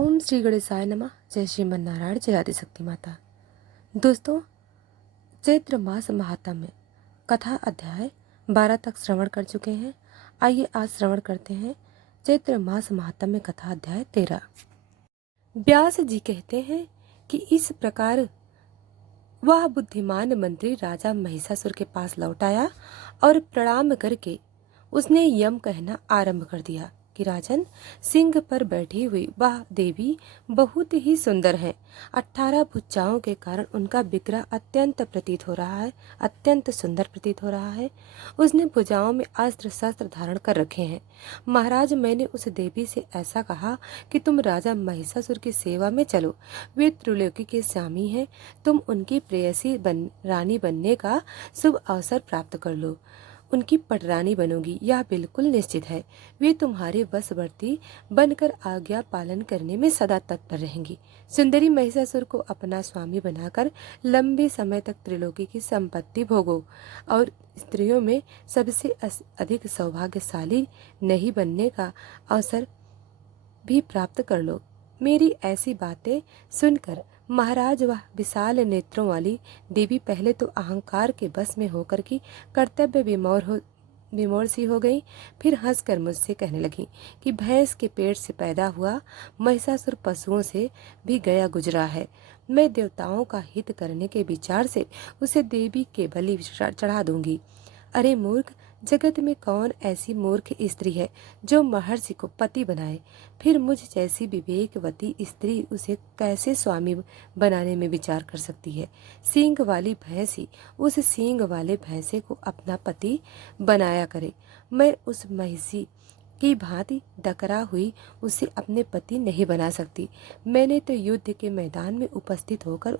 ओम श्री गणेशाय नमः। जय श्रीमन नारायण, जय आदिशक्ति माता। दोस्तों, चैत्र मास महात्म्य कथा अध्याय 12 तक श्रवण कर चुके हैं। आइए आज श्रवण करते हैं चैत्र मास महात्म्य कथा अध्याय 13। व्यास जी कहते हैं कि इस प्रकार वह बुद्धिमान मंत्री राजा महिषासुर के पास लौट आया और प्रणाम करके उसने यम कहना आरंभ कर दिया कि राजन, सिंह पर बैठी हुई वह देवी बहुत ही सुंदर है। 18 भुजाओं के कारण उनका विग्रह अत्यंत सुंदर प्रतीत हो रहा है। उसने भुजाओं में अस्त्र शस्त्र धारण कर रखे हैं। महाराज, मैंने उस देवी से ऐसा कहा कि तुम राजा महिषासुर की सेवा में चलो। वे त्रिलोकी के स्वामी हैं। तुम उनकी प्रेयसी रानी बनने का शुभ अवसर प्राप्त कर लो। उनकी पटरानी बनोगी, यह बिल्कुल निश्चित है। वे तुम्हारे वशवर्ती बनकर आज्ञा पालन करने में सदा तत्पर रहेंगी। सुंदरी महिषासुर को अपना स्वामी बनाकर लंबे समय तक त्रिलोकी की संपत्ति भोगो और स्त्रियों में सबसे अधिक सौभाग्यशाली नहीं बनने का अवसर भी प्राप्त कर लो। मेरी ऐसी बातें सुनकर महाराज वह विशाल नेत्रों वाली देवी पहले तो अहंकार के बस में होकर की कर्तव्य विमोर सी हो गई। फिर हंसकर मुझसे कहने लगी कि भैंस के पेट से पैदा हुआ महिषासुर पशुओं से भी गया गुजरा है। मैं देवताओं का हित करने के विचार से उसे देवी के बलि चढ़ा दूंगी। अरे मूर्ख, जगत में कौन ऐसी मूर्ख स्त्री है जो महर्षि को पति बनाए? फिर मुझ जैसी विवेकवती स्त्री उसे कैसे स्वामी बनाने में विचार कर सकती है? सींग वाली भैंस ही उस सींग वाले भैंसे को अपना पति बनाया करे। मैं उस महिषी की भांति डकरा हुई उसे अपने पति नहीं बना सकती। मैंने तो युद्ध के मैदान में उपस्थित होकर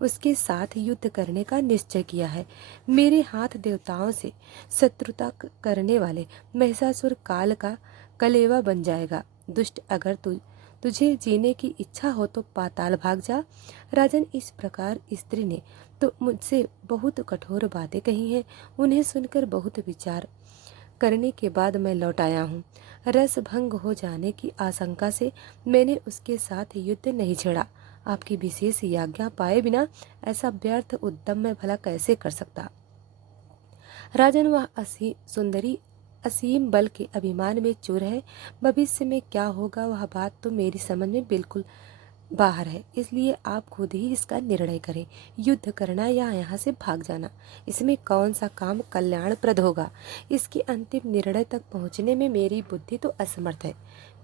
उसके साथ युद्ध करने का निश्चय किया है। मेरे हाथ देवताओं से शत्रुता करने वाले महिषासुर काल का कलेवा बन जाएगा। दुष्ट, अगर तुझे जीने की इच्छा हो तो पाताल भाग जा। राजन, इस प्रकार स्त्री ने तो मुझसे बहुत कठोर बातें कही हैं। उन्हें सुनकर बहुत विचार करने के बाद मैं लौट आया हूँ। रस भंग हो जाने की आशंका से मैंने उसके साथ युद्ध नहीं छेड़ा। आपकी विशेष आज्ञा पाए बिना ऐसा व्यर्थ उद्यम मैं भला कैसे कर सकता? राजन, वह सुंदरी असीम बल के अभिमान में चूर है। भविष्य में क्या होगा वह बात तो मेरी समझ में बिल्कुल बाहर है। इसलिए आप खुद ही इसका निर्णय करें। युद्ध करना या यहाँ से भाग जाना, इसमें कौन सा काम कल्याणप्रद होगा? इसके अंतिम निर्णय तक पहुँचने में मेरी बुद्धि तो असमर्थ है।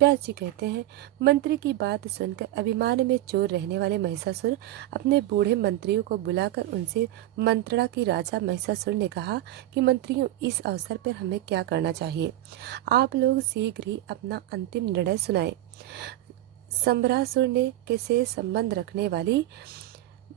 व्यास जी कहते हैं, मंत्री की बात सुनकर अभिमान में चोर रहने वाले महिषासुर अपने बूढ़े मंत्रियों को बुलाकर उनसे मंत्रणा की। राजा महिषासुर ने कहा कि मंत्रियों, इस अवसर पर हमें क्या करना चाहिए? आप लोग शीघ्र ही अपना अंतिम निर्णय सुनाएं। संभरासुर ने से संबंध रखने वाली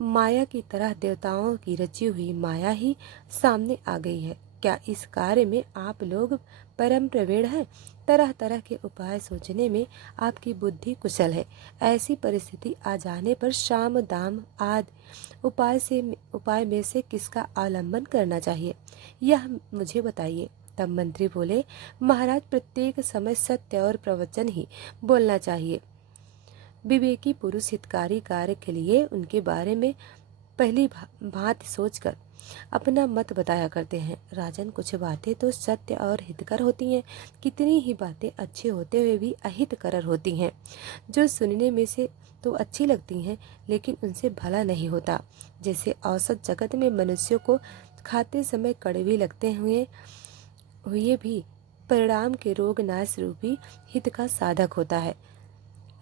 माया की तरह देवताओं की रची हुई माया ही सामने आ गई है। क्या इस कार्य में आप लोग परम प्रवीण हैं? तरह तरह के उपाय सोचने में आपकी बुद्धि कुशल है। ऐसी परिस्थिति आ जाने पर शाम दाम आदि उपाय में से किसका अवलंबन करना चाहिए, यह मुझे बताइए। तब मंत्री बोले, महाराज, प्रत्येक समय सत्य और प्रवचन ही बोलना चाहिए। विवेकी पुरुष हितकारी कार्य के लिए उनके बारे में पहली भांति सोचकर अपना मत बताया करते हैं। राजन, कुछ बातें तो सत्य और हितकर होती हैं, कितनी ही बातें अच्छे होते हुए भी अहितकर होती हैं, जो सुनने में से तो अच्छी लगती हैं लेकिन उनसे भला नहीं होता। जैसे औसत जगत में मनुष्यों को खाते समय कड़वी लगते हुए भी परिणाम के रोग नाश रूपी हित का साधक होता है।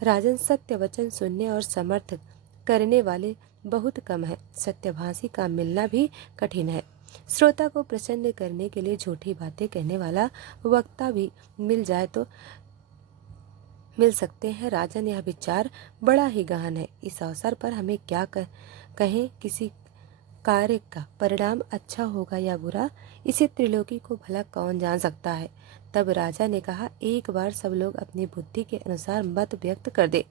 राजन, सत्य वचन सुनने और समर्थ करने वाले बहुत कम है। सत्यभाषी का मिलना भी कठिन है। श्रोता को प्रसन्न करने के लिए झूठी बातें कहने वाला वक्ता भी मिल जाए तो मिल सकते हैं। राजन, यह विचार बड़ा ही गहन है। इस अवसर पर हमें क्या कहें? किसी कार्य का परिणाम अच्छा होगा या बुरा, इसे त्रिलोकी को भला कौन जान सकता है? तब राजा ने कहा, एक बार सब लोग अपनी बुद्धि के अनुसार मत व्यक्त कर दे।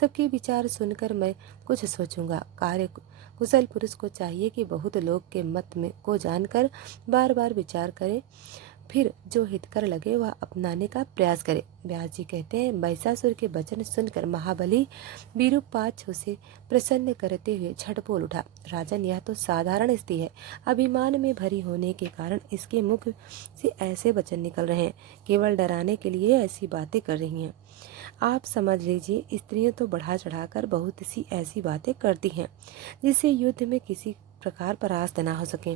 सबके विचार सुनकर मैं कुछ सोचूंगा। कार्य कुशल पुरुष को चाहिए कि बहुत लोग के मत में को जानकर बार बार विचार करे। फिर जो हितकर लगे वह अपनाने का प्रयास करे। व्यास जी कहते हैं, महिषासुर के वचन सुनकर महाबली विरूपाक्ष उसे प्रसन्न करते हुए झट बोल उठा, राजन, यह तो साधारण स्त्री है। अभिमान में भरी होने के कारण इसके मुख से ऐसे वचन निकल रहे हैं। केवल डराने के लिए ऐसी बातें कर रही हैं। आप समझ लीजिए, स्त्रियां तो बढ़ा चढ़ाकर बहुत सी ऐसी बातें करती हैं जिससे युद्ध में किसी प्रकार परास्त न हो सके,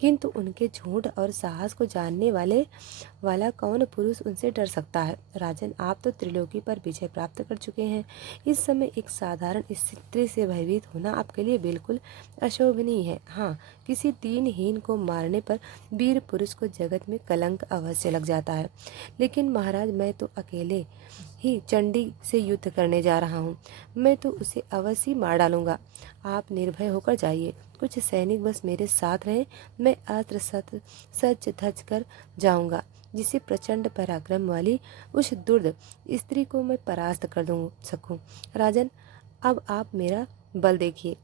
किंतु उनके झूठ और साहस को जानने वाला कौन पुरुष उनसे डर सकता है। राजन, आप तो त्रिलोकी पर विजय प्राप्त कर चुके हैं। इस समय एक साधारण स्त्री से भयभीत होना आपके लिए बिल्कुल अशोभनीय है। हाँ, किसी दीनहीन को मारने पर वीर पुरुष को जगत में कलंक अवश्य लग जाता है, लेकिन महाराज, मैं तो अकेले ही चंडी से युद्ध करने जा रहा हूँ। मैं तो उसे अवश्य मार डालूंगा। आप निर्भय होकर जाइए, कुछ सैनिक बस मेरे साथ रहें। मैं अस्त्र सज धज कर जाऊंगा, जिसे प्रचंड पराक्रम वाली उस दुर्द स्त्री को मैं परास्त कर सकूं। राजन, अब आप मेरा बल देखिए।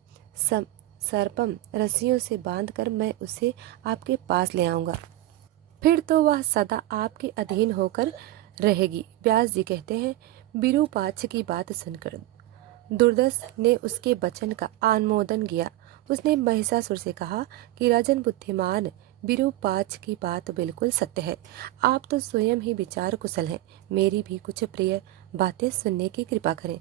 सर्पम रस्सियों से बांधकर मैं उसे आपके पास ले आऊंगा, फिर तो वह सदा आपके अधीन होकर रहेगी। व्यास जी कहते हैं, विरूपाक्ष की बात सुनकर दुर्दस ने उसके वचन का अनुमोदन किया। उसने महिषासुर से कहा कि राजन बुद्धिमान, विरूपाक्ष की बात बिल्कुल सत्य है। आप तो स्वयं ही विचार कुशल हैं। मेरी भी कुछ प्रिय बातें सुनने की कृपा करें।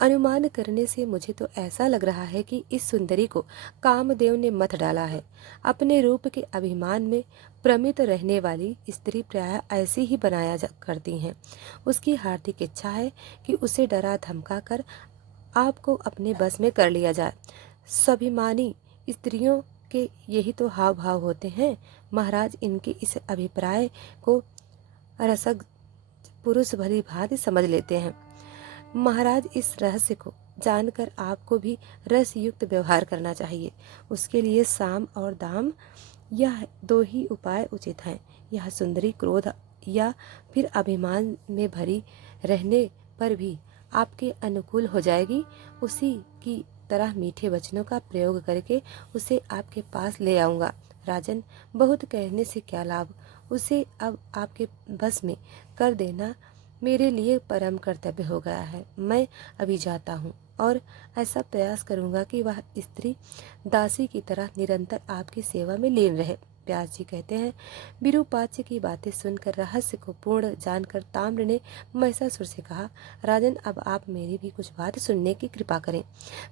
अनुमान करने से मुझे तो ऐसा लग रहा है कि इस सुंदरी को कामदेव ने मथ डाला है। अपने रूप के अभिमान में प्रमित रहने वाली स्त्री प्रायः ऐसी ही करती हैं। उसकी हार्दिक इच्छा है कि उसे डरा धमका कर आपको अपने बस में कर लिया जाए। स्वाभिमानी स्त्रियों के यही तो हाव भाव होते हैं। महाराज, इनके इस अभिप्राय को रसक पुरुष भली भांति समझ लेते हैं। महाराज, इस रहस्य को जानकर आपको भी रस युक्त व्यवहार करना चाहिए। उसके लिए साम और दाम, यह दो ही उपाय उचित हैं। यह सुंदरी क्रोध या फिर अभिमान में भरी रहने पर भी आपके अनुकूल हो जाएगी। उसी की तरह मीठे वचनों का प्रयोग करके उसे आपके पास ले आऊंगा। राजन, बहुत कहने से क्या लाभ, उसे अब आपके बस में कर देना मेरे लिए परम कर्तव्य हो गया है। मैं अभी जाता हूँ और ऐसा प्रयास करूँगा कि वह स्त्री दासी की तरह निरंतर आपकी सेवा में लीन रहे। व्यास जी कहते हैं, विरूपाक्ष की बातें सुनकर रहस्य को पूर्ण जानकर ताम्र ने महिषासुर से कहा, राजन, अब आप मेरी भी कुछ बात सुनने की कृपा करें।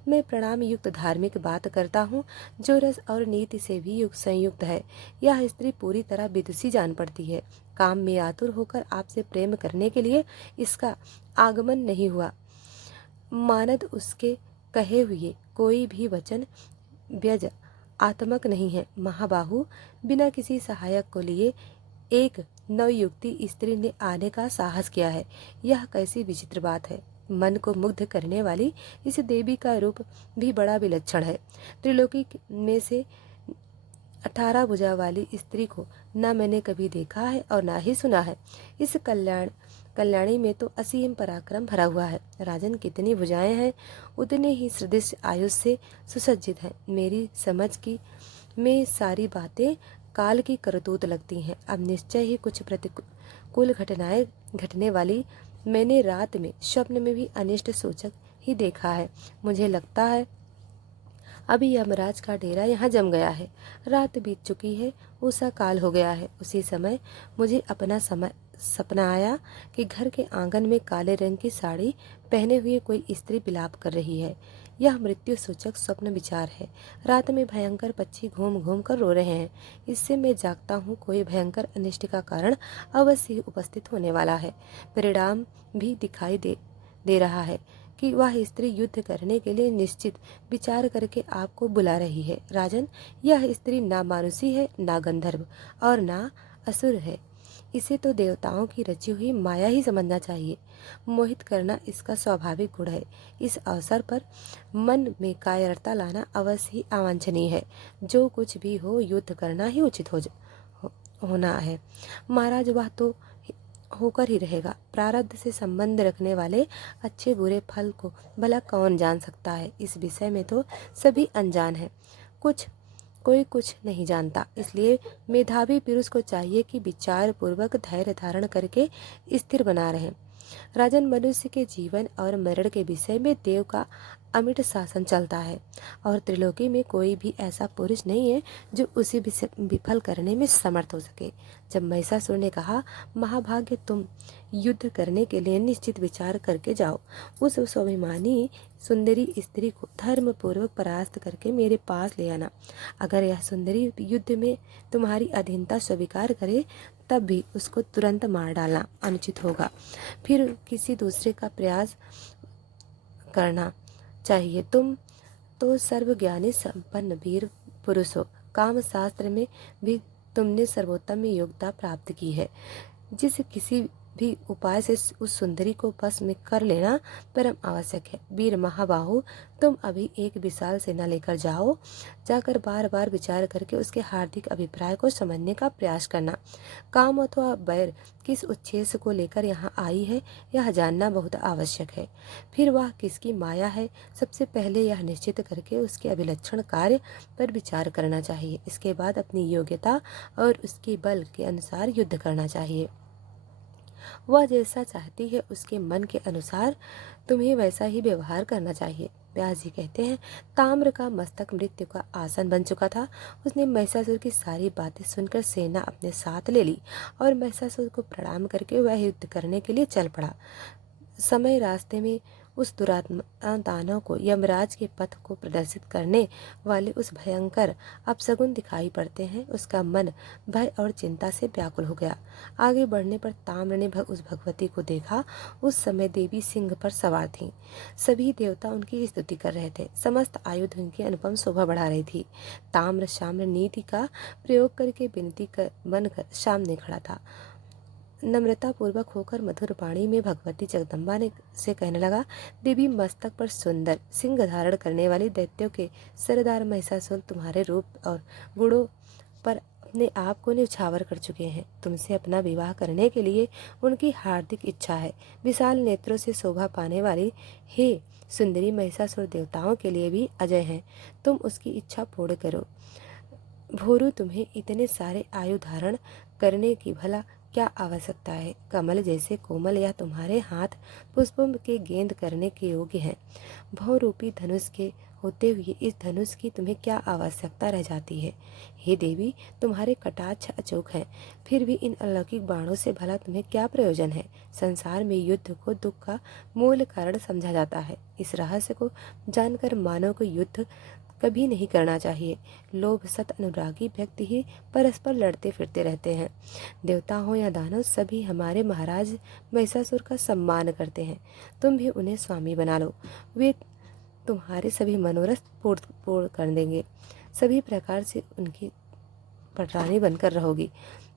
मैं प्रणाम युक्त धार्मिक बात करता हूँ, जो रस और नीति से भी संयुक्त है। यह स्त्री पूरी तरह विदुषी जान पड़ती है। काम में आतुर होकर आपसे प्रेम करने के लिए इसका आगमन नहीं हुआ। मानद उसके कहे हुए कोई भी वचन व्यज आत्मक नहीं है। महाबाहु, बिना किसी सहायक को लिए एक नवयुक्ति स्त्री ने आने का साहस किया है। यह कैसी विचित्र बात है। मन को मुग्ध करने वाली इस देवी का रूप भी बड़ा विलक्षण है। त्रिलोकी में से 18 भुजा वाली स्त्री को न मैंने कभी देखा है और ना ही सुना है। इस कल्याणी में तो असीम पराक्रम भरा हुआ है। राजन, कितनी भुजाएं हैं, उतने ही सदृश आयुष से सुसज्जित हैं। मेरी समझ की में सारी बातें काल की करतूत लगती हैं। अब निश्चय ही कुछ प्रतिकूल घटनाएं घटने वाली। मैंने रात में स्वप्न में भी अनिष्ट सूचक ही देखा है। मुझे लगता है अभी यमराज का डेरा यहाँ जम गया है। रात बीत चुकी है, उषा काल हो गया है। उसी समय मुझे अपना सपना आया कि घर के आंगन में काले रंग की साड़ी पहने हुए कोई स्त्री विलाप कर रही है। यह मृत्यु सूचक स्वप्न विचार है। रात में भयंकर पक्षी घूम घूम कर रो रहे हैं। इससे मैं जागता हूँ, कोई भयंकर अनिष्ट का कारण अवश्य ही उपस्थित होने वाला है। परिणाम भी दिखाई दे रहा है कि वह स्त्री युद्ध करने के लिए निश्चित विचार करके आपको बुला रही है। राजन, यह स्त्री ना मानुषी है, ना गंधर्व और ना असुर है। इसे तो देवताओं की रची हुई माया ही समझना चाहिए। मोहित करना इसका स्वाभाविक गुण है। इस अवसर पर मन में कायरता लाना अवश्य ही अवांछनीय है। जो कुछ भी हो, युद्ध करना ही उचित होना है। महाराज, वह तो होकर ही रहेगा। प्रारब्ध से संबंध रखने वाले अच्छे बुरे फल को भला कौन जान सकता है। इस विषय में तो सभी अनजान हैं। कुछ कोई कुछ नहीं जानता, इसलिए मेधावी पुरुष को चाहिए कि विचार पूर्वक धैर्य धारण करके स्थिर बना रहे। राजन, मनुष्य के जीवन और मरण के विषय में देव का अमिट शासन चलता है और त्रिलोकी में कोई भी ऐसा पुरुष नहीं है जो उसे विफल करने में समर्थ हो सके। जब महिषासुर ने कहा, महाभाग्य, तुम युद्ध करने के लिए निश्चित विचार करके जाओ, उस स्वाभिमानी सुंदरी स्त्री को धर्म पूर्वक परास्त करके मेरे पास ले आना। अगर यह सुंदरी युद्ध में तुम्हारी अधीनता स्वीकार करे तब भी उसको तुरंत मार डालना अनुचित होगा। फिर किसी दूसरे का प्रयास करना चाहिए। तुम तो सर्वज्ञानी संपन्न वीर पुरुष हो। काम शास्त्र में भी तुमने सर्वोत्तम योग्यता प्राप्त की है। जिस किसी भी उपाय से उस सुंदरी को बस में कर लेना परम आवश्यक है। वीर महाबाहु, तुम अभी एक विशाल सेना लेकर जाकर बार बार विचार करके उसके हार्दिक अभिप्राय को समझने का प्रयास करना। काम अथवा बैर किस उद्देश्य को लेकर यहाँ आई है यह जानना बहुत आवश्यक है। फिर वह किसकी माया है, सबसे पहले यह निश्चित करके उसके अभिलक्षण कार्य पर विचार करना चाहिए। इसके बाद अपनी योग्यता और उसके बल के अनुसार युद्ध करना चाहिए। वह जैसा चाहती है उसके मन के अनुसार तुम्हें वैसा ही व्यवहार करना चाहिए। व्यास जी कहते हैं, ताम्र का मस्तक मृत्यु का आसन बन चुका था। उसने महिषासुर की सारी बातें सुनकर सेना अपने साथ ले ली और महिषासुर को प्रणाम करके वह युद्ध करने के लिए चल पड़ा। समय रास्ते में उस दुरात्मा दानव को यमराज के पथ को प्रदर्शित करने वाले उस भयंकर अपशगुन दिखाई पड़ते हैं। उसका मन भय और चिंता से व्याकुल हो गया। आगे बढ़ने पर ताम्र ने उस भगवती को देखा। उस समय देवी सिंह पर सवार थीं। सभी देवता उनकी स्तुति कर रहे थे। समस्त आयुध उनकी अनुपम शोभा बढ़ा रही थी। ताम्र साम्र नीति का प्रयोग करके विनती बनकर सामने खड़ा था। नम्रता पूर्वक होकर मधुर वाणी में भगवती जगदम्बा ने से कहने लगा, देवी, मस्तक पर सुंदर सिंह धारण करने वाली दैत्यों के सरदार महिषासुर तुम्हारे रूप और गुणों पर अपने आप को न्यौछावर कर चुके हैं। तुमसे अपना विवाह करने के लिए उनकी हार्दिक इच्छा है। विशाल नेत्रों से शोभा पाने वाली हे सुंदरी महिषासुर देवताओं के लिए भी अजय है। तुम उसकी इच्छा पूर्ण करो। भोरु, तुम्हें इतने सारे आयु धारण करने की भला क्या आवश्यकता है? कमल जैसे कोमल या तुम्हारे हाथ पुष्पों के गेंद करने के योग्य हैं। भवरूपी धनुष के होते हुए इस धनुष की तुम्हें क्या आवश्यकता रह जाती है? हे देवी, तुम्हारे कटाक्ष अचूक हैं, फिर भी इन अलौकिक बाणों से भला तुम्हें क्या प्रयोजन है? संसार में युद्ध को दुख का मूल कारण समझा जाता है। इस रहस्य को जानकर मानव को युद्ध कभी नहीं करना चाहिए। लोभ सत अनुरागी व्यक्ति ही परस्पर लड़ते फिरते रहते हैं। देवता हो या दानव, सभी हमारे महाराज महिषासुर का सम्मान करते हैं। तुम भी उन्हें स्वामी बना लो। वे तुम्हारे सभी मनोरथ पूर्ण कर देंगे। सभी प्रकार से उनकी पटरानी बनकर रहोगी।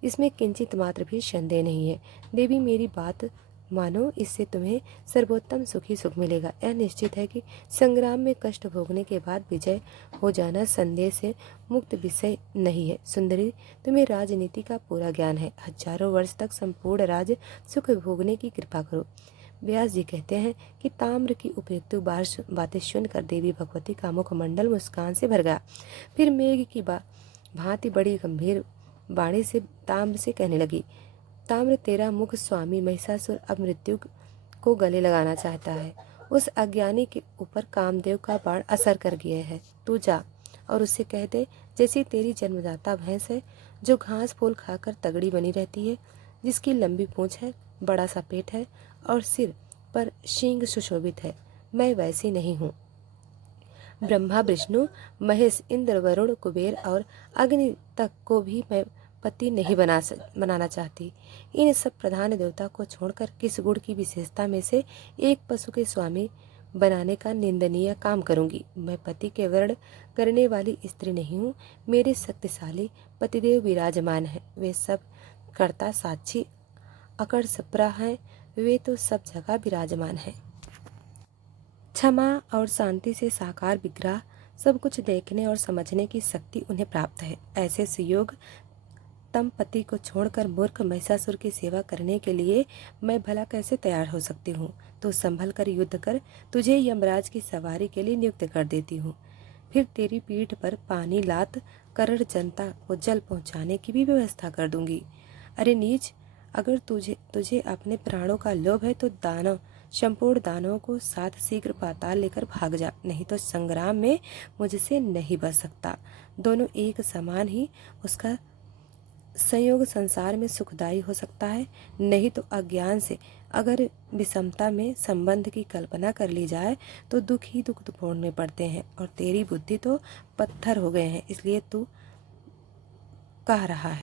इसमें किंचित मात्र भी संदेह नहीं है। देवी, मेरी बात मानो, इससे तुम्हें सर्वोत्तम सुखी सुख मिलेगा। यह निश्चित है कि संग्राम में कष्ट भोगने के बाद विजय हो जाना संदेह से मुक्त विषय नहीं है। सुंदरी, तुम्हें राजनीति का पूरा ज्ञान है। हजारों वर्ष तक संपूर्ण राज सुख भोगने की कृपा करो। व्यास जी कहते हैं कि ताम्र की उपयुक्त बातें सुनकर देवी भगवती का मुखमंडल मुस्कान से भर गया। फिर मेघ की भांति बड़ी गंभीर वाणी से ताम्र से कहने लगी, ताम्र, तेरा मुख स्वामी महिषासुर अब मृत्यु को गले लगाना चाहता है। उस अज्ञानी के ऊपर कामदेव का बाण असर कर गया है। तू जा और उससे कह दे, जैसी तेरी जन्मदाता भैंस है जो घास फूल खाकर तगड़ी बनी रहती है, जिसकी लंबी पूंछ है, बड़ा सा पेट है और सिर पर शींग सुशोभित है, मैं वैसी नहीं हूँ। ब्रह्मा, विष्णु, महेश, इंद्र, वरुण, कुबेर और अग्नि तक को भी मैं पति नहीं बनाना चाहती। इन सब प्रधान देवता को छोड़कर किस गुण की विशेषता में से एक पशु के स्वामी बनाने का निंदनीय काम करूंगी। मैं पति के वर्ण करने वाली स्त्री नहीं हूँ। मेरे शक्तिशाली पतिदेव विराजमान हैं। वे सब कर्ता साक्षी अकड़ सप्रा हैं। वे तो सब जगह विराजमान हैं। क्षमा और शांति से साकार विग्रह सब कुछ देखने और समझने की शक्ति उन्हें प्राप्त है। ऐसे सुयोग तम पति को छोड़कर मूर्ख महिषासुर की सेवा करने के लिए मैं भला कैसे तैयार हो सकती हूँ? तू संभल कर युद्ध कर, तुझे यमराज की सवारी के लिए नियुक्त कर देती हूँ। फिर तेरी पीठ पर पानी लात करोड़ जनता को जल पहुंचाने की भी व्यवस्था कर दूंगी। अरे नीच, अगर तुझे तुझे अपने प्राणों का लोभ है तो दानव संपूर्ण दानवों को साथ शीघ्र पाताल लेकर भाग जा, नहीं तो संग्राम में मुझसे नहीं बच सकता। दोनों एक समान ही उसका संयोग संसार में सुखदायी हो सकता है, नहीं तो अज्ञान से अगर विषमता में संबंध की कल्पना कर ली जाए तो दुख ही दुख भोगने पड़ते हैं, और तेरी बुद्धि तो पत्थर हो गए हैं, इसलिए तू कह रहा है।